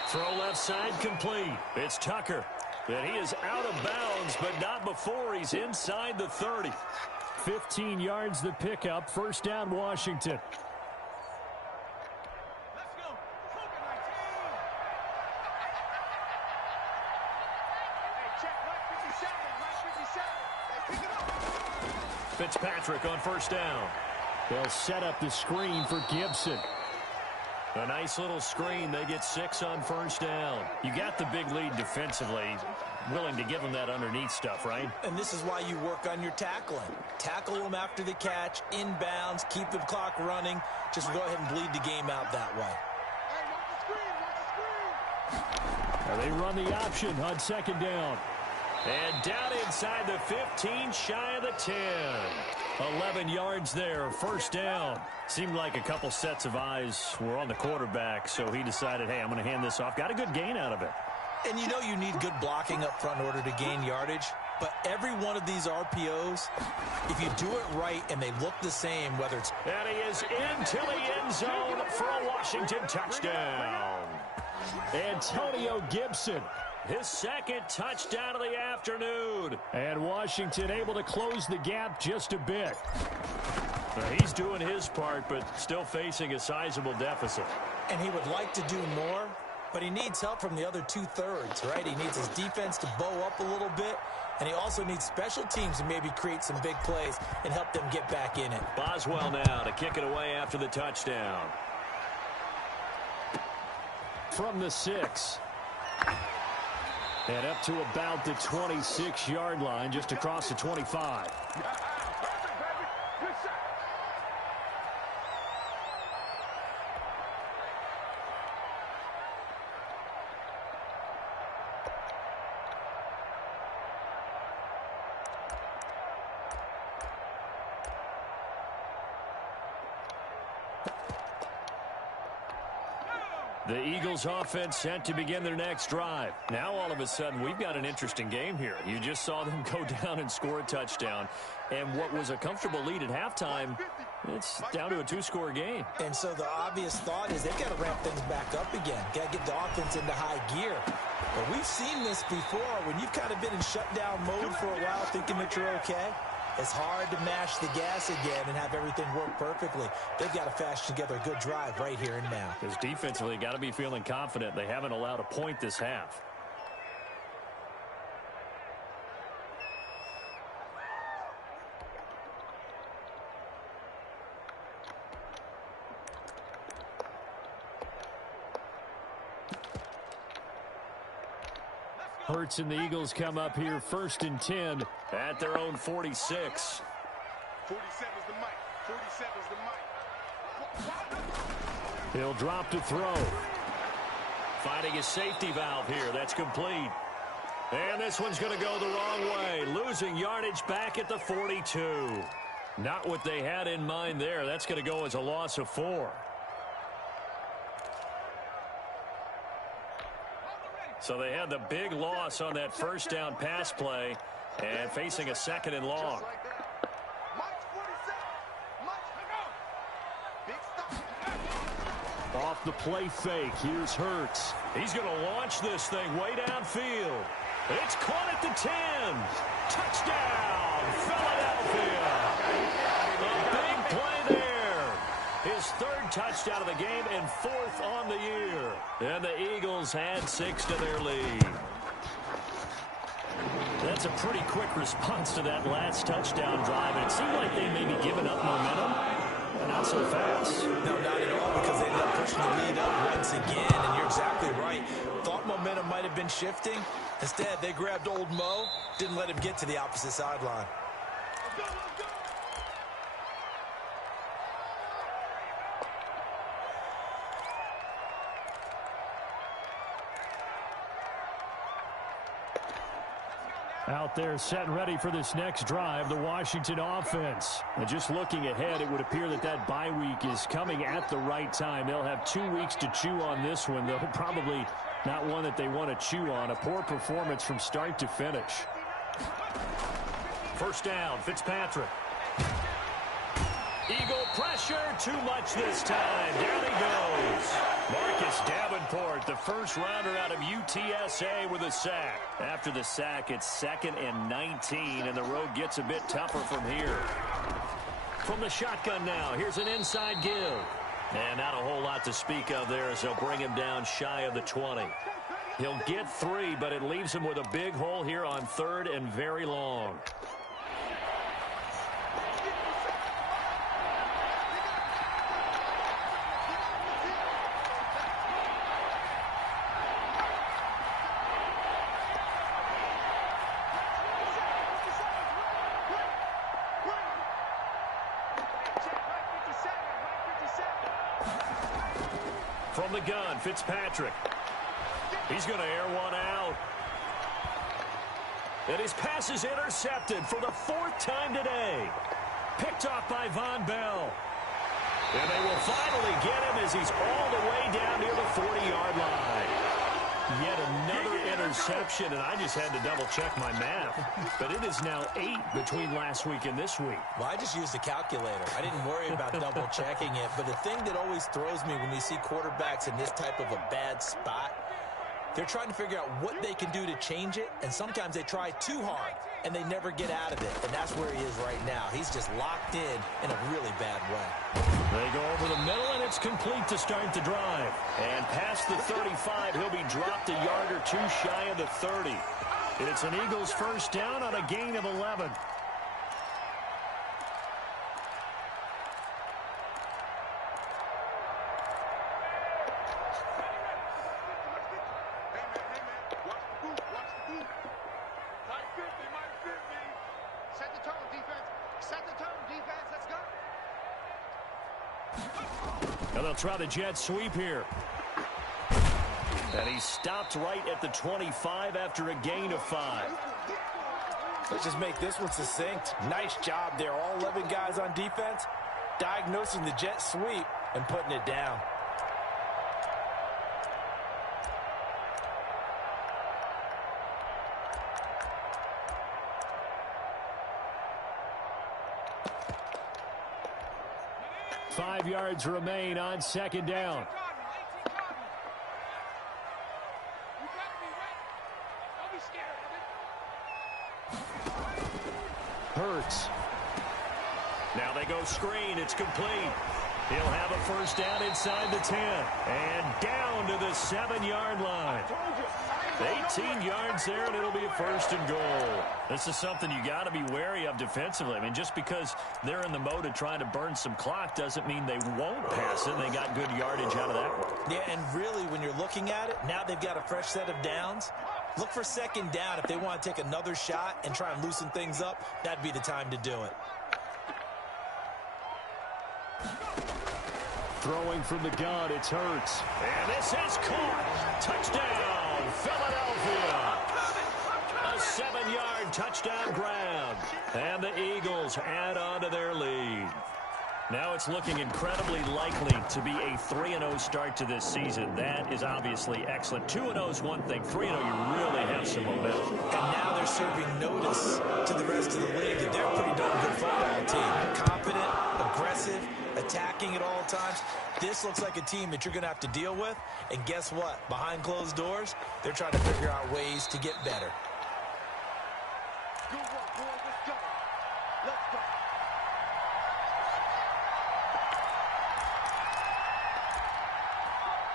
Throw left side complete. It's Tucker. And he is out of bounds, but not before he's inside the 30. 15 yards the pickup. 1st down, Washington. Fitzpatrick on first down. They'll set up the screen for Gibson. A nice little screen. They get 6 on first down. You got the big lead defensively. Willing to give them that underneath stuff, right? And this is why you work on your tackling. Tackle them after the catch, inbounds, keep the clock running. Just go ahead and bleed the game out that way. Now they run the option on second down. And down inside the 15, shy of the 10. 11 yards there, first down. Seemed like a couple sets of eyes were on the quarterback, so he decided, hey, I'm going to hand this off. Got a good gain out of it. And you know you need good blocking up front in order to gain yardage. But every one of these RPOs, if you do it right and they look the same, whether it's... And he is into the end zone for a Washington touchdown. Antonio Gibson. His second touchdown of the afternoon. And Washington able to close the gap just a bit. He's doing his part, but still facing a sizable deficit. And he would like to do more, but he needs help from the other two-thirds, right? He needs his defense to bow up a little bit, and he also needs special teams to maybe create some big plays and help them get back in it. Boswell now to kick it away after the touchdown. From the 6. And up to about the 26-yard line, just across the 25. The Eagles offense set to begin their next drive. Now all of a sudden we've got an interesting game here. You just saw them go down and score a touchdown. And what was a comfortable lead at halftime, it's down to a 2-score game. And so the obvious thought is they've got to ramp things back up again. Got to get the offense into high gear. But we've seen this before when you've kind of been in shutdown mode for a while thinking that you're okay. It's hard to mash the gas again and have everything work perfectly. They've got to fashion together a good drive right here and now. Because defensively, got to be feeling confident. They haven't allowed a point this half. Hurts and the Eagles come up here first and 10 at their own 46. 47's the mic. 47's the mic. He'll drop to throw. Finding a safety valve here. That's complete. And this one's going to go the wrong way. Losing yardage back at the 42. Not what they had in mind there. That's going to go as a loss of 4. So they had the big loss on that first down pass play and facing a second and long. Off the play fake, here's Hurts. He's going to launch this thing way downfield. It's caught at the 10. Touchdown, Philadelphia. A big play there. His third touchdown of the game and 4th on the year. And the Eagles had 6 to their lead. That's a pretty quick response to that last touchdown drive. And it seemed like they may be giving up momentum. Not so fast. No, not at all, because they ended up pushing the lead up once again. And you're exactly right. Thought momentum might have been shifting. Instead, they grabbed old Mo. Didn't let him get to the opposite sideline. Out there set and ready for this next drive, the Washington offense. And just looking ahead, it would appear that that bye week is coming at the right time. They'll have 2 weeks to chew on this one, though probably not one that they want to chew on. A poor performance from start to finish. First down, Fitzpatrick. Eagle pressure, too much this time. Down he goes. Marcus Davenport, the first rounder out of UTSA with a sack. After the sack, it's 2nd and 19, and the road gets a bit tougher from here. From the shotgun now, here's an inside give. And not a whole lot to speak of there as they'll bring him down shy of the 20. He'll get 3, but it leaves him with a big hole here on 3rd and very long. From the gun, Fitzpatrick. He's going to air one out. And his pass is intercepted for the 4th time today. Picked off by Von Bell. And they will finally get him as he's all the way down near the 40-yard line. Yet another interception, and I just had to double-check my math. But it is now 8 between last week and this week. Well, I just used a calculator. I didn't worry about double-checking it. But the thing that always throws me when we see quarterbacks in this type of a bad spot, they're trying to figure out what they can do to change it, and sometimes they try too hard, and they never get out of it. And that's where he is right now. He's just locked in a really bad way. They go over the middle, and it's complete to start the drive. And past the 35, he'll be dropped a yard or 2 shy of the 30. And it's an Eagles first down on a gain of 11. And they'll try the jet sweep here. And he stopped right at the 25 after a gain of 5. Let's just make this one succinct. Nice job there. All 11 guys on defense diagnosing the jet sweep and putting it down. Five yards remain on 2nd down. Hurts. Now they go screen. It's complete. He'll have a first down inside the 10. And down to the 7-yard line. 18 yards there, and it'll be a 1st and goal. This is something you got to be wary of defensively. I mean, just because they're in the mode of trying to burn some clock doesn't mean they won't pass it. They got good yardage out of that one. Yeah, and really, when you're looking at it, now they've got a fresh set of downs. Look for 2nd down. If they want to take another shot and try and loosen things up, that'd be the time to do it. Throwing from the gun, it's Hurts. And this is caught. Touchdown, Philadelphia. A 7-yard touchdown grab. And the Eagles add on to their lead. Now it's looking incredibly likely to be a 3-0 start to this season. That is obviously excellent. 2-0 is one thing. 3-0, you really have some momentum. And now they're serving notice to the rest of the league that they're a pretty darn good football team. Confident, aggressive, attacking at all times. This looks like a team that you're going to have to deal with. And guess what? Behind closed doors, they're trying to figure out ways to get better. Good work, boys. Let's go. Let's go.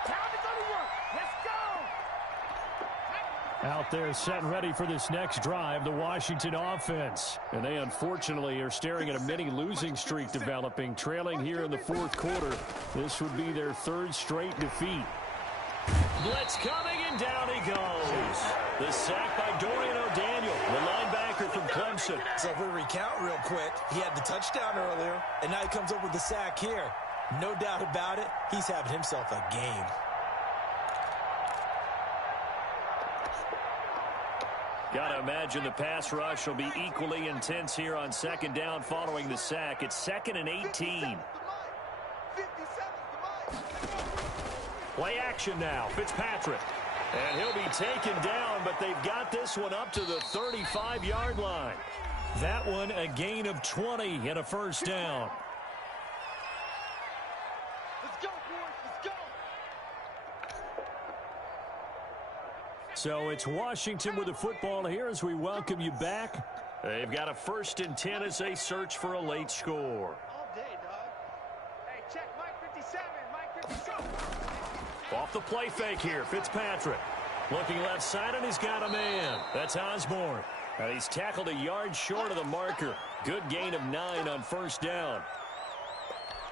Time to go to work. Let's go. Out there set and ready for this next drive, the Washington offense. And they unfortunately are staring at a mini losing streak developing, trailing here in the 4th quarter. This would be their 3rd straight defeat. Blitz coming, and down he goes. The sack by Dorian O'Daniel, the linebacker from Clemson. So if we recount real quick, he had the touchdown earlier, and now he comes up with the sack here. No doubt about it, he's having himself a game. Got to imagine the pass rush will be equally intense here on 2nd down following the sack. It's 2nd and 18. Play action now. Fitzpatrick. And he'll be taken down, but they've got this one up to the 35-yard line. That one a gain of 20 and a 1st down. Let's go, boys. Let's go. So it's Washington with the football here as we welcome you back. They've got a 1st and 10 as they search for a late score. All day, dog. Hey, check Mike 57. Mike 57. Off the play fake here, Fitzpatrick. Looking left side, and he's got a man. That's Osborne. And he's tackled a yard short of the marker. Good gain of 9 on first down.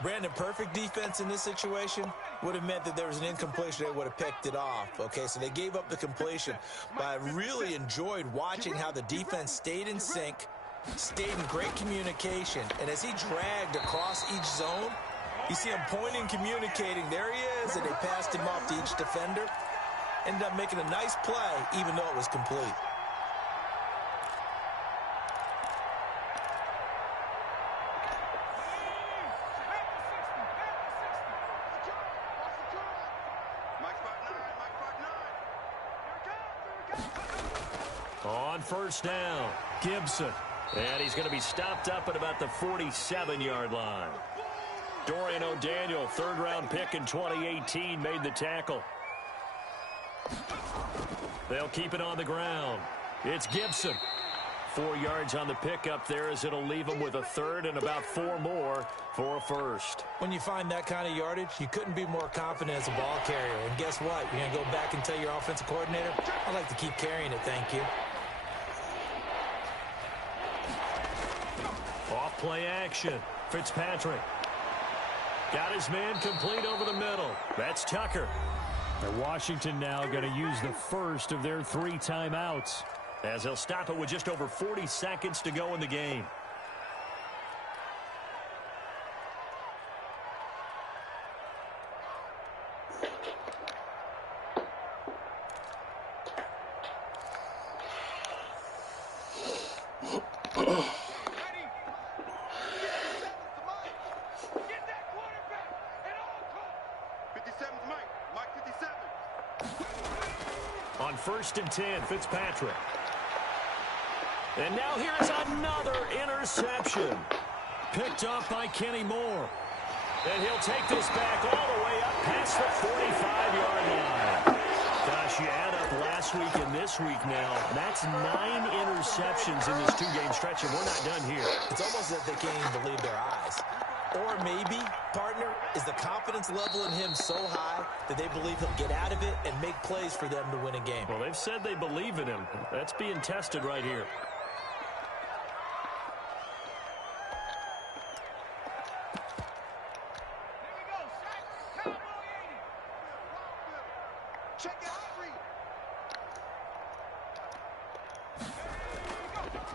Brandon, perfect defense in this situation would have meant that there was an incompletion. They would have picked it off. Okay, so they gave up the completion. But I really enjoyed watching how the defense stayed in sync, stayed in great communication. And as he dragged across each zone, you see him pointing, communicating. There he is, and they passed him off to each defender. Ended up making a nice play, even though it was complete. On first down, Gibson. And he's going to be stopped up at about the 47-yard line. Dorian O'Daniel, third-round pick in 2018, made the tackle. They'll keep it on the ground. It's Gibson. 4 yards on the pickup there as it'll leave him with a third and about 4 more for a first. When you find that kind of yardage, you couldn't be more confident as a ball carrier. And guess what? You're going to go back and tell your offensive coordinator, I'd like to keep carrying it, thank you. Off play action. Fitzpatrick. Got his man complete over the middle. That's Tucker. And Washington now going to use the first of their 3 timeouts, as they'll stop it with just over 40 seconds to go in the game. On first and 10, Fitzpatrick. And now here's another interception. Picked up by Kenny Moore. And he'll take this back all the way up past the 45-yard line. Gosh, you add up last week and this week now. That's 9 interceptions in this 2-game stretch, and we're not done here. It's almost as if they can't even believe their eyes. Or maybe, partner, is the confidence level in him so high that they believe he'll get out of it and make plays for them to win a game. Well, they've said they believe in him. That's being tested right here.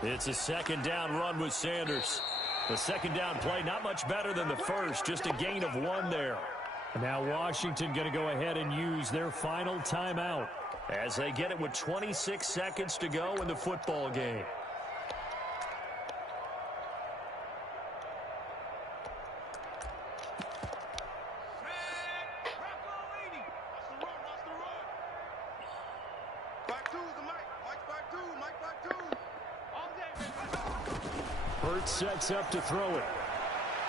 It's a second down run with Sanders. The second down play, not much better than the first, just a gain of 1 there. Now Washington going to go ahead and use their final timeout, as they get it with 26 seconds to go in the football game. Sets up to throw it.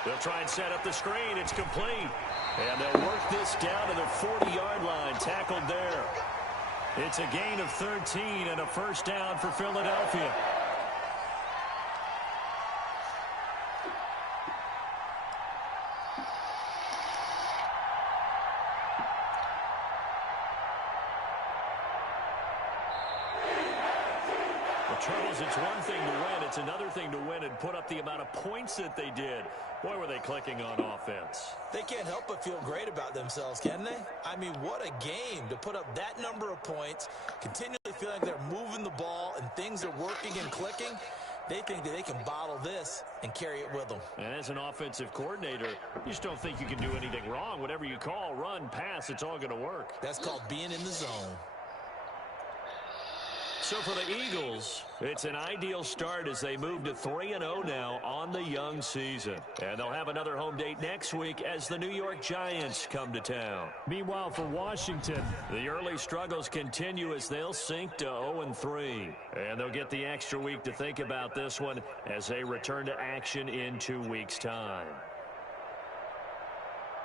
They'll try and set up the screen. It's complete. And they'll work this down to the 40-yard line. Tackled there. It's a gain of 13 and a first down for Philadelphia. Charles, it's one thing to win. It's another thing to win and put up the amount of points that they did. Boy, were they clicking on offense. They can't help but feel great about themselves, can they? I mean, what a game to put up that number of points, continually feeling like they're moving the ball and things are working and clicking. They think that they can bottle this and carry it with them. And as an offensive coordinator, you just don't think you can do anything wrong. Whatever you call, run, pass, it's all going to work. That's called being in the zone. So for the Eagles, it's an ideal start as they move to 3-0 now on the young season. And they'll have another home date next week as the New York Giants come to town. Meanwhile, for Washington, the early struggles continue as they'll sink to 0-3. And they'll get the extra week to think about this one as they return to action in 2 weeks' time.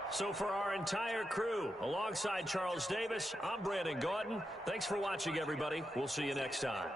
So for our entire crew, alongside Charles Davis, I'm Brandon Gauton. Thanks for watching, everybody. We'll see you next time.